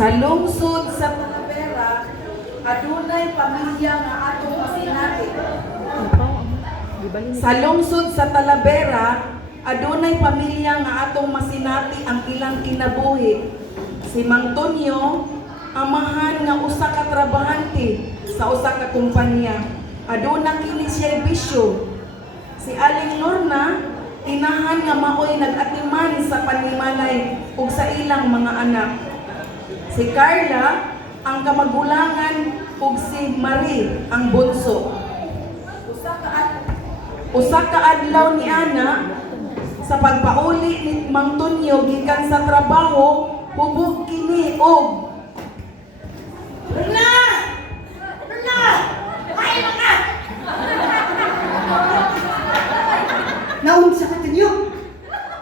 Sa lungsod sa Talavera, adunay pamilya nga atong masinati. Sa lungsod sa Talavera, adunay pamilya nga atong masinati ang ilang kinabuhi. Si Mang Tonyo, amahan nga usa ka trabahante sa usa ka kumpanya. Aduna kini serbisyo. Si Aling Lorna, inahan nga maoy nag-atiman sa panimalay ug sa ilang mga anak. Si Carla, ang kamagulangan ug si Marie, ang bunso. Usa ka adlaw ni Ana, sa pagpauli ni Mang Tonyo gikan sa trabaho, hubog kini og Lorna! Lorna! Ay, mga! Naunsa ka tinyo?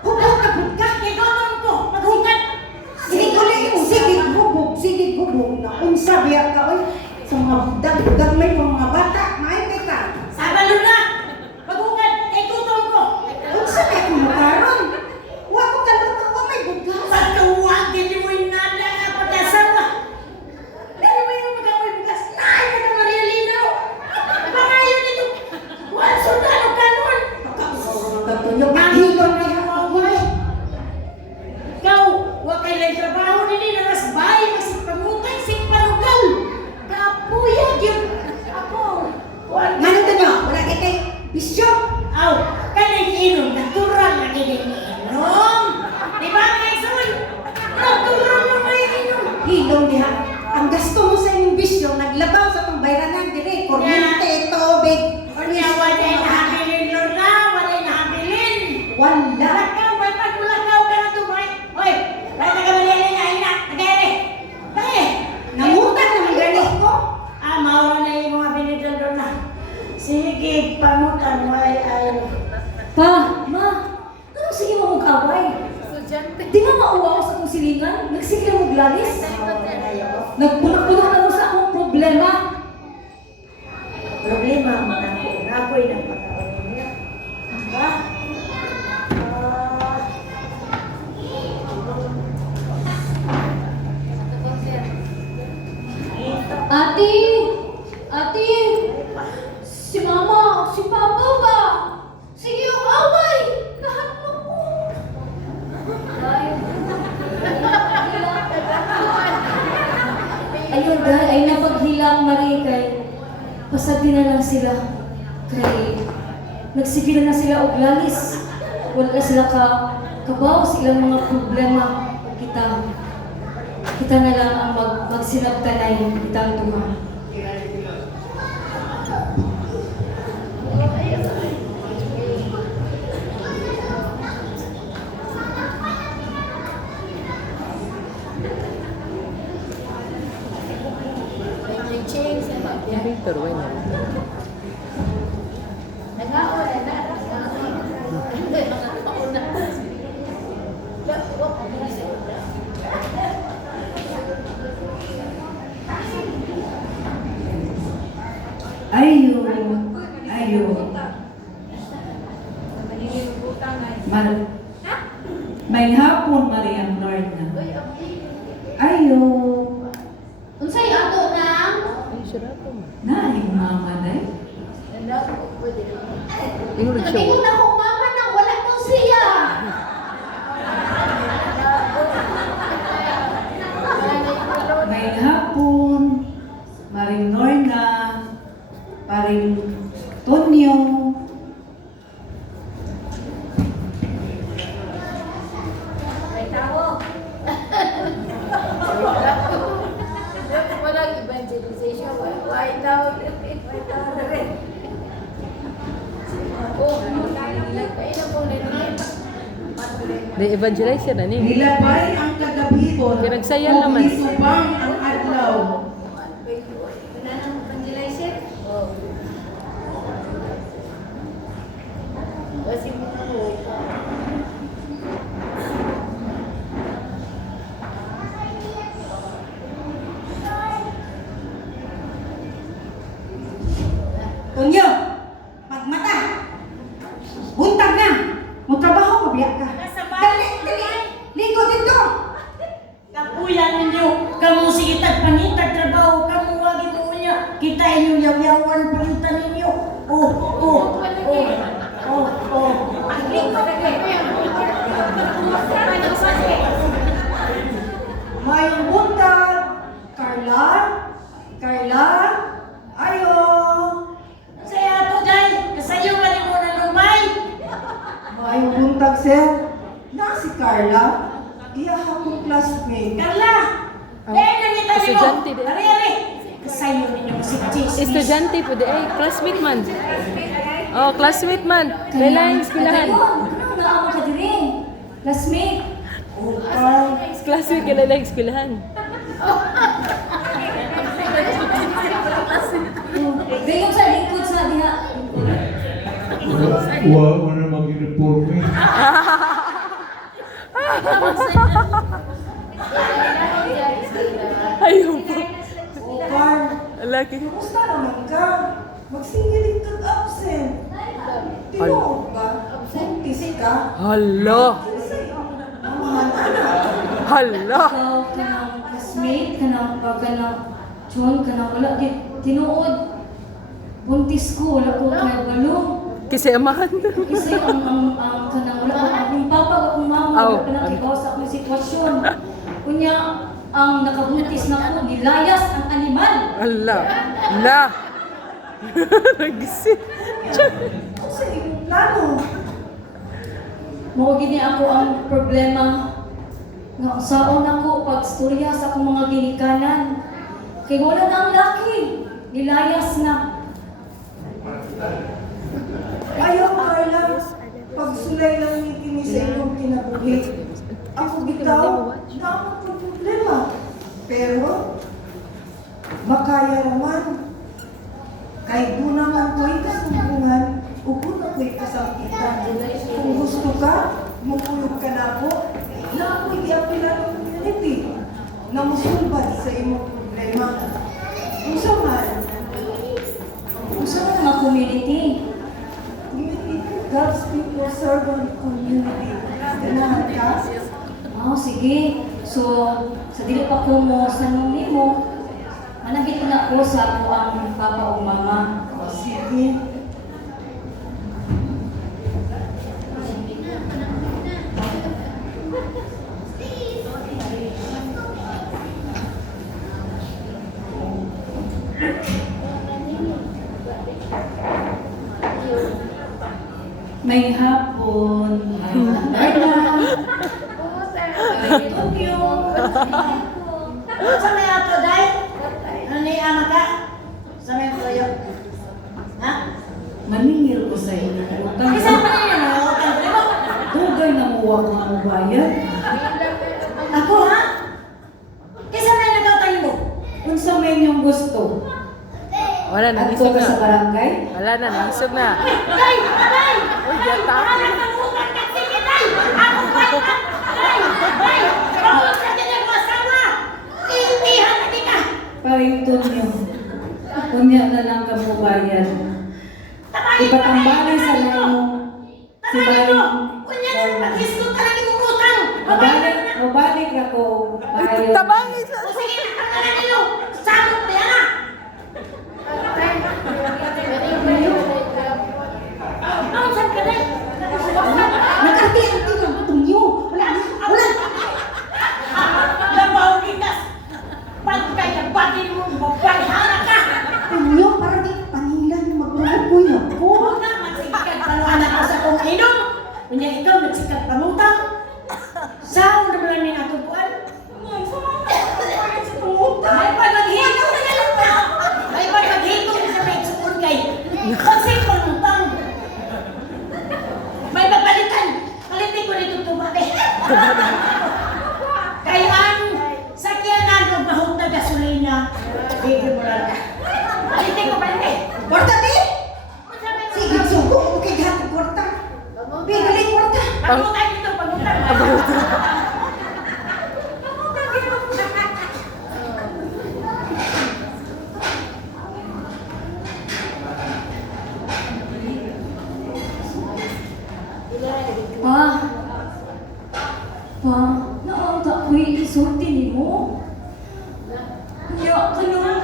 Hubog ka ka? Kailangan ko! Maghugat! Sige hubog. Naunsa biya ka oy. Sa mga dag may mga bata, maay ka. Saba, Lorna! Maghugat! Kailangan ko! Unsa kay kumakaron? Wa ko kaluto ko may bugas. Pagkawag, giliwin na lang ang pag-asawa! Dali mo yung mag-away bukas! Naay ka na Maria Lino! Pangayon nito! Wala sundalo ka nun! Katunyo mahilon na yung mga Ikaw, huwag kayo lang trabaho nini na nasbay, masipangutay, sipalugal. Kapuyag yun. Ako, wala. Ano to nyo? Wala kitay bisyo. Aw, kanay inom, natural na kininom. Di ba mga isun? Natural na may inom. Hilong diha. Ang gasto mo sa inyong bisyo, naglabaw sa itong bayranan dire. Kuryente, tubig, Kanya, wala'y nahabilin, Lorna. Wala'y nahabilin. wala. Lakaw, may pagulakaw ka na tumay. Hoy, ba't na ka Maria na ina? Nagayari. Tayo. Nangutan ng galit ko. Maura na yung mga binidal doon na. Sige, panutan mo ay. Pa, ma, anong sige mo mag-away? Di nga mauwa ko sa kong silingan? Nagsige mo glanis? Nagpunak-punak na mo sa akong problema. Problema mo na ako. Nakoy ng pagkaon niya. Ha? Ate! Ate! Si mama, si papa ba? Sige yung away! Nahanap ko! Ayun dahil ay napaghilang Marie kay pasabi na lang sila kay nagsigila na sila og lalis. Wala na sila kabaw sa ilang mga problema. Kita na lang ang magsinabtanay kitang duha. Ayo. May hapon Mariang Lorna. Ayo. Unsay ato nang? Naing mama day. Natingon ako mama nang wala ko siya. May hapon Maring Lorna, Paring Tonyo. Walang evangelization. Why daw? The evangelization na ni. Nilabay ang kagabihon, Pinagsayan ug naman. nisubang ang adlaw. Kasi mo Tonyo, magmata. Buntag na. Magtrabaho, mabiyak ka. Nasa bahay. Dali. Ligo dito. Kapuyan ninyo. kamu sige tagpangitag trabaho, kamu wagi mo niya. Kita inyo yaw-yawan palitan ninyo. Mayong buntag, Carla? Carla? Ayo! Saya ato dahil, kasayo ka ni mo na lumay. Mayong buntag, sir. Na si Carla? Iya akong classmate. Carla! Dahil nangita ni mo. Estudyante din. Ari. Kasayo ninyo si Chismis. Estudyante po di ay classmate man. Oh, classmate man. May laing eskwelahan. Ano naama ka diri? Classmate. Classmate ka na laing eskwelahan. Gayong sa lingkod sa diha. Wala na mag-uniforme. Ayaw po. Carl, Laki. kumusta naman ka? Magsingilig kag absent. Tinuod ba? Buntis ka? Hala. Mamahan anak. Hala. Ikaw kanang classmate, kanang kanang John, kanang wala di tinuod. Buntis ko, wala ko kaya balong. Kasi amahan. Kasi ang kanang wala ko akong papa, akong mama, Aw. wala ka nang ikaw sa akong sitwasyon. Kunya, ang nakabuntis na ko, nilayas ang animal. Hala. Hala. Nagising. Kasi yung plano. Mao gini ako ang problema nga usaon ako pagstorya sa akong mga ginikanan. Kay wala na ang laki. Nilayas na. Ayaw, Carla. Pagsulay lang ni kini sa inyong kinabuhi. Ako bitaw, dapat may problema. Pero, makaya naman. Kahit doon naman ko'y kasumpungan, ukot ako'y kasakitan. Kung gusto ka, mukuyog ka na ako, na ako'y i-apila ng community na musulbad sa imong problema. Usa man, Usa man mga community. community, God's people servant community. Ganahan ka? Sige. So, sa dili pa ko mo sa nimo, managit na ko sa ako ang papa o mama. O sige. May hapon. Ay na. May Tokyo. Sa may ato dahil, ano ama ka? Sa may kayo. Ha? Maningil ko sa inyo. Isa pa na yun, utang ko mo. Dugay na muwag mga bayan. Ako ha? Kisa may nagkautan mo? Kung sa may inyong gusto, Wala na, adto isog ka sa na. barangay, Wala na, isog na. Tay! Tay! Uy, yata. Parang pangutang ka sige, tay! Ako ba? Tay! Tay! Bawal ka din ang masawa! Iintihan na di ka! parington nyo. Kunya na lang ka mo bayan. Ipatambali sa layo. Si Baring. Kunya na mag-histo talaga yung utang! Mabalik ako. Bayan. Tabangin sa... O sige, nakakalan nilo! Samot na yan ah! Ang saan ka na? Nakati-ati lang itong nyo. Wala. Labaw kitas! Pagkay ang bati mo, magpalihara ka! Inyo, para di panilan magbuhay ako. Oo na, magsikad panuan ako sa kong inom! Kunya ikaw, nagsikad panutang! Saan na lang ni nato buwan? May paghaghitong na lang ba? May paghaghitong sa may sukon kay kasi panutang! May papalitan! Palitin ko nito tumabi! Kaya ang sakyanan o mahog na gasolina, bigyan mo lang ka. Palitin ko, palitin! Kwarta, Bi! Sige, suko. Okay, gati, kwarta. Bi, galing kwarta. Pagutang dito, pagutang! Pa, naunta ko'y isulti ni mo. ka na.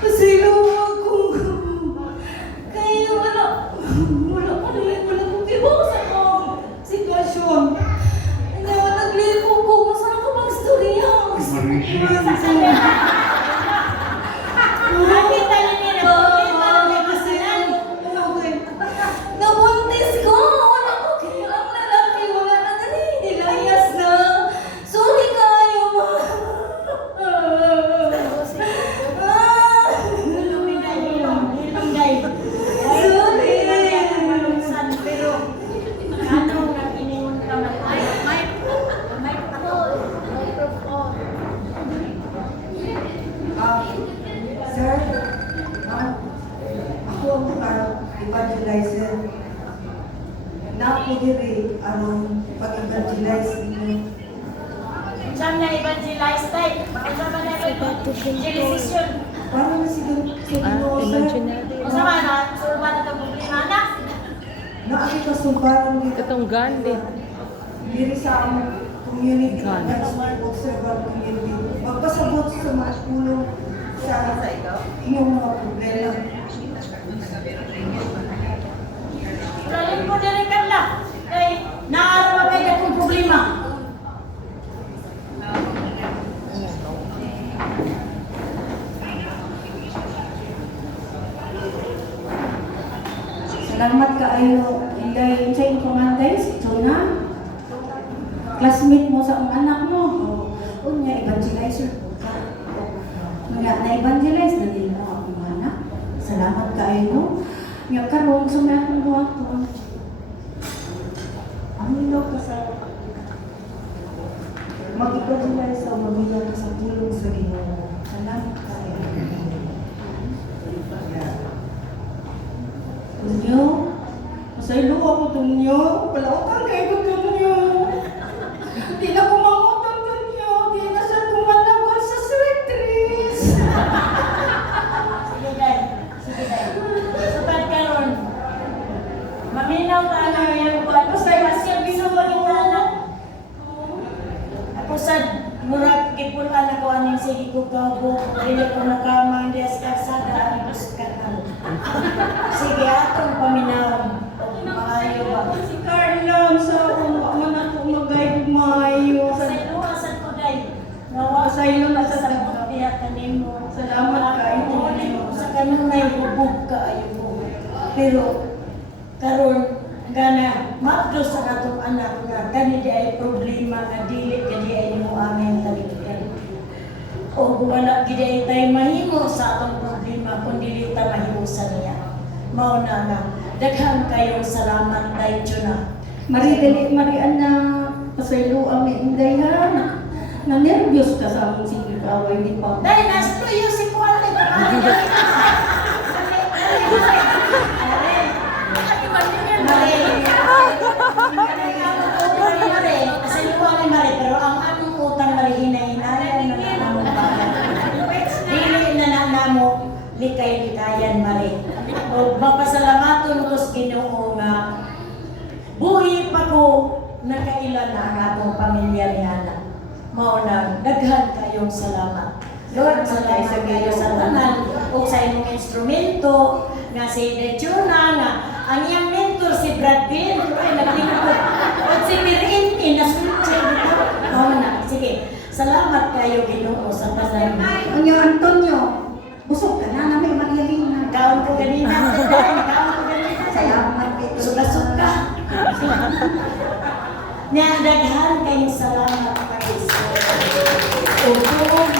Pasilo ako. Kaya wala ka rin, wala kong kibaw sa akong sitwasyon. Kaya naglipo ko kung saan ako mag-storya. Nakita niyo nila, problema ang may kasalan. Nabuntis ko! Wala ko kilang lalaki. Wala na nilayas na. Sorry kayo, ma. Hilong day, hilong day. Sorry. Malungsan, pero ano nga iningon ka man? May microphone. Sir, ako ang evangelizer. Napo diri aron pag-evangelize ninyo. Saan na evangelize tayo? Saan ba na evangelization? Paano na siguro Ah, sir? imaginary. O sa mana? Surba na ka problema na? Naaki kasumbaran dito. Katong Gandhi. Diri sa among community, Gan. Smart Observer Community. Magpasabot sa mga tulong sa inyong mga problema. Ulalim ko din ka lang. Kay naaraw kayo akong problema. Salamat kaayo Inday sa imong panganday si Jonah. Classmate mo sa ang anak mo. Unya evangelizer ka. Nga na evangelize na din ang akong anak. Salamat kaayo no. Nga karon sa mga akong buhaton. Ang ilaw ka sa mag-evangelize sa mabilang ka sa tulong sa Ginoo. Salamat kayo. Tunyo, masaylo ako tunyo. Palautan kayo tunyo. Di na kumangutang tunyo. Di na sa kumanagal sa sweatress. Sige day. Sige day. Supad ka ron. Maminaw ka na yung buwan. Basta masya binuwag yung anak. Ako sad, murag kipulan ako aning sige ko gabo. Dili ko nakamang di as karsada. Ano gusto ka na. Sige, atong paminaw. Maayo ba? Si Carla, sa akong man ako mag-guide maayo. Sa iluwasan ko day. Nawa Sa iyo na sa sa diha kanimo. Salamat kayo. Sa kanunay bubog ka ayo. Pero karon gana mapdo sa katong anak nga kani di ay problema nga dili kadi ay mo amin talikdan. O wala gid ay tay mahimo sa atong problema kun dili ta mahimo sa niya. Mao na nga daghang kayong salamat tay Juna. Mari na pasaylo ang Inday ha. Na nervyos ka sa among sige kaway di pa. Dai nastuyo si Kuan ni pero ang among utang mari hinay-hinayan na namong bayan. Dili na namo likay-likayan mari. O magpasalamaton ko sa Ginoo nga buhi pa ko nakailan na ang atong pamilya niya. Mao na daghan kayong salamat. Lord, salamat kayo sa tanan ug sa imong instrumento nga si Dechuna nga ang iyang mentor si Brad Pitt ay naglingkod at si Mirinti na sulti dito. Mao na, sige. Salamat kayo Ginoo sa tanan. Ang yung Antonio, busog ka na may Marialina. Kaon ko ganina. Kaon ko ganina. Salamat kay Suka-suka. Nya daghan kayong salamat kay Lord.